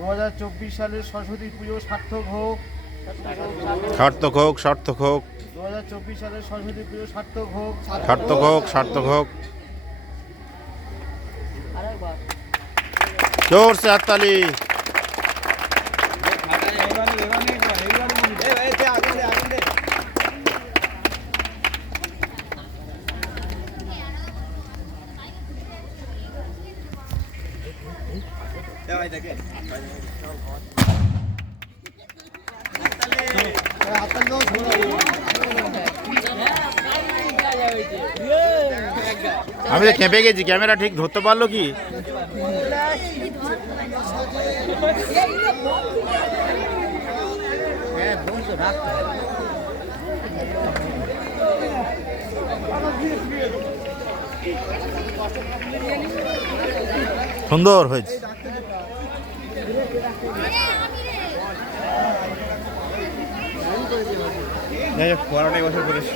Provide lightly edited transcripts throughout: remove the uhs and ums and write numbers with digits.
2024 সালের সরস্বতী পুজো সার্থক হোক। সার্থক হোক, সার্থক হোক, 2024 সালের সরস্বতী পুজো সার্থক হোক। সার্থক হোক, সার্থক হোক। জোর সে হাততালি। আমি তো কেঁপে গেছি, ক্যামেরা ঠিক ধরতে পারলো কি? সুন্দর হয়েছে। পড়াটাই বছর করেছি।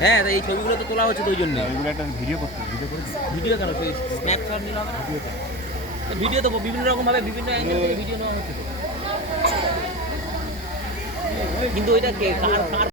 হ্যাঁ, এই ছবিগুলো তো তোলা হচ্ছে তো ওই জন্য। এগুলো একটা ভিডিও করতে, ভিডিও কেন স্ন্যাপশট নিলে হবে না? ভিডিও তো বিভিন্ন রকম ভাবে বিভিন্ন অ্যাঙ্গেল থেকে ভিডিও নেওয়া হচ্ছে তো। কিন্তু ওইটা কে কার